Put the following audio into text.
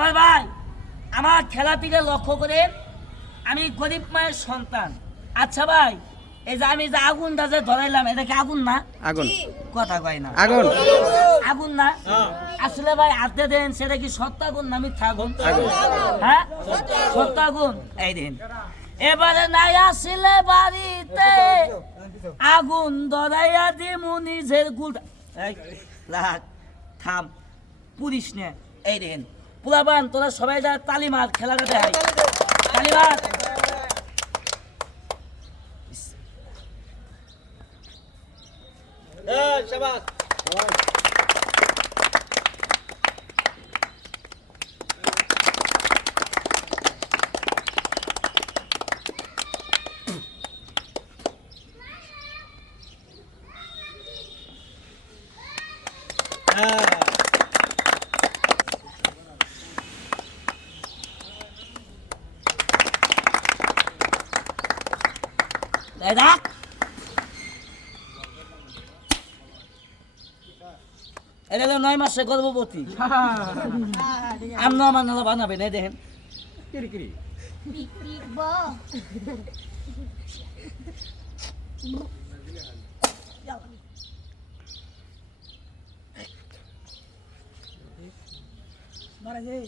এবার ভাই আমার খেলা থেকে লক্ষ্য করে আমি গরিব মায়ের সন্তান। আচ্ছা ভাই এই যে আমি যে আগুনটা যে ধরাইলাম এটা কি আগুন না? আগুন কথা কয় না আগুন আগুন না? আসলে ভাই হাতে দেন সেটা কি সত্য আগুন না মিথ্যা আগুন? আগুন। হ্যাঁ সত্য আগুন। এই দেন এবারে নাই আসলে বাড়িতে আগুন ধরাইয়া দিমু নিজের গুল। এই রাখ থাম পুরিস নে। এই দেন পুরাবান তোরা সবাই যা তালিমার খেলাটা দেখাই তালিমার। এই দেখ এটা হলো 9 মাসে গর্ভবতী। আমনো আমার নালা বানাবেন এই দেখেন। মারা যাই